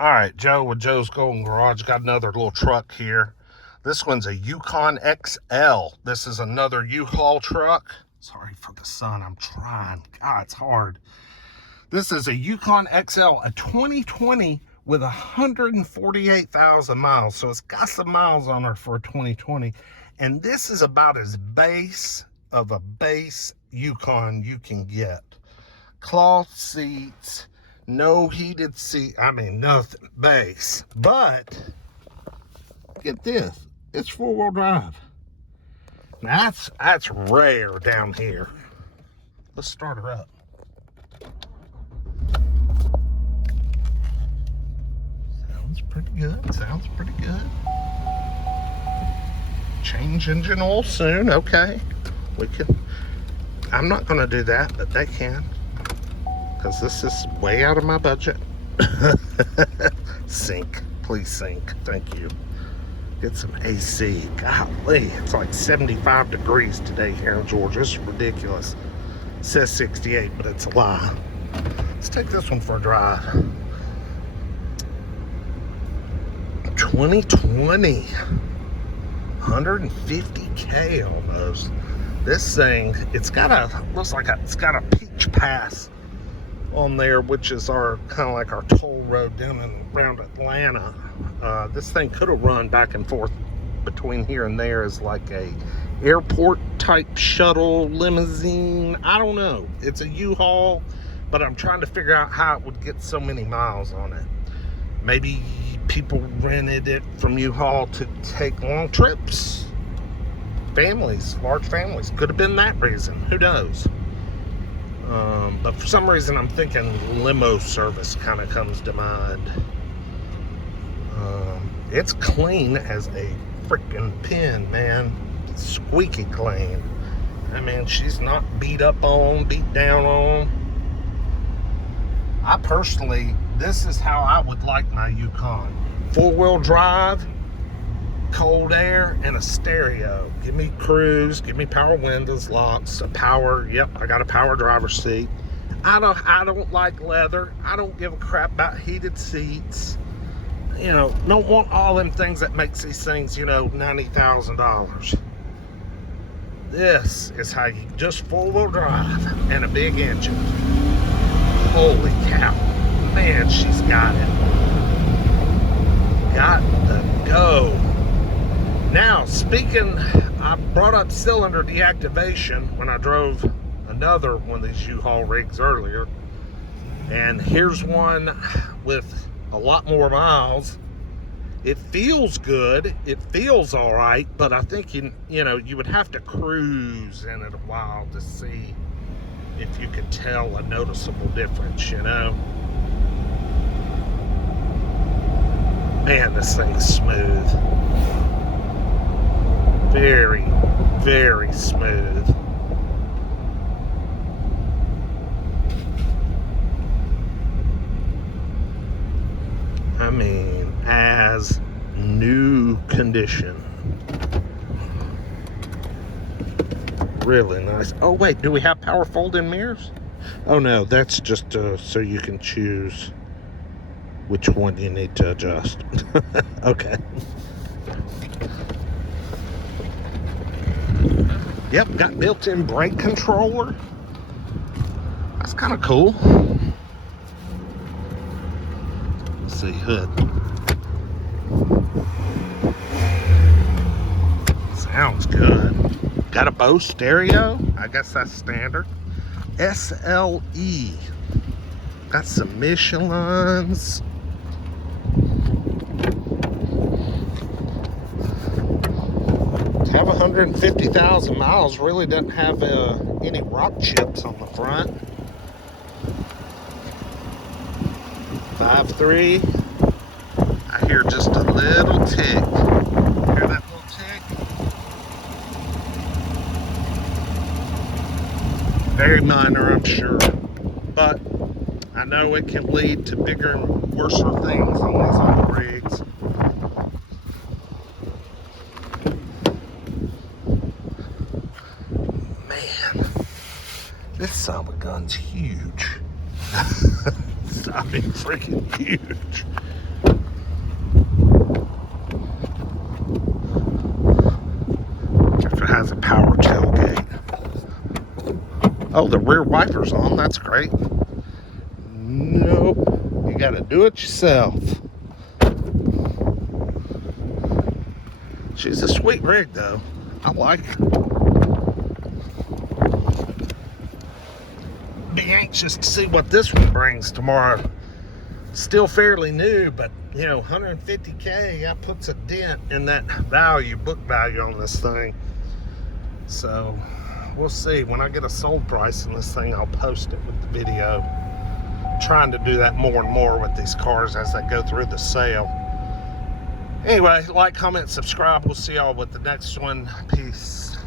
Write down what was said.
All right, Joe with Joe's Golden Garage got another little truck here. This one's a Yukon XL. This is another U-Haul truck. Sorry for the sun, I'm trying. God, it's hard. This is a Yukon XL, a 2020 with 148,000 miles. So it's got some miles on her for a 2020. And this is about as base of a base Yukon you can get. Cloth seats, no heated seat, I mean nothing, base. But get this, it's four-wheel drive. Now that's rare down here. Let's start her up. Sounds pretty good, sounds pretty good. Change engine oil soon, okay. We can, I'm not gonna do that, but they can. Because this is way out of my budget. Sink, please sink, thank you. Get some AC, golly, it's like 75 degrees today here in Georgia. It's ridiculous. It says 68, but it's a lie. Let's take this one for a drive. 2020, 150K almost. This thing, it's got a peach pass on there, which is our kind of like our toll road down and around Atlanta. This thing could have run back and forth between here and there as like a airport type shuttle limousine. I don't know. It's a U-Haul, but I'm trying to figure out how it would get so many miles on it. Maybe people rented it from U-Haul to take long trips. Families, large families. Could have been that reason. Who knows? But for some reason, I'm thinking limo service kind of comes to mind. It's clean as a freaking pin, man. Squeaky clean. I mean, she's not beat up on, beat down on. I personally, this is how I would like my Yukon. Four-wheel drive, cold air, and a stereo. Give me cruise, give me power windows, locks, a power, yep, I got a power driver's seat. I don't like leather. I don't give a crap about heated seats. You know, don't want all them things that makes these things, you know, $90,000. This is how you just four-wheel drive and a big engine. Holy cow. Man, she's got it. Got to go. Now, speaking, I brought up cylinder deactivation when I drove another one of these U-Haul rigs earlier. And here's one with a lot more miles. It feels good. It feels all right, but I think, you know, you would have to cruise in it a while to see if you could tell a noticeable difference, you know? Man, this thing's smooth. Very, very smooth. I mean, as new condition. Really nice. Oh wait, do we have power fold-in mirrors? Oh no, that's just so you can choose which one you need to adjust. Okay. Yep, got built-in brake controller. That's kind of cool. Let's see, hood. Sounds good. Got a Bose stereo. I guess that's standard. SLE. Got some Michelins. To have 150,000 miles, really doesn't have any rock chips on the front. 5.3. I hear just a little tick. Hear that little tick? Very minor, I'm sure. But I know it can lead to bigger and worse things on these old rigs. Man, this son of a gun's huge. I mean, freaking huge. power tailgate. Oh, the rear wiper's on. That's great. Nope. You got to do it yourself. She's a sweet rig, though. I like her. Be anxious to see what this one brings tomorrow. Still fairly new, but you know, 150K, that puts a dent in that value, book value on this thing. So we'll see. When I get a sold price on this thing, I'll post it with the video. Trying to do that more and more with these cars as they go through the sale. Anyway, like, comment, subscribe. We'll see y'all with the next one. Peace.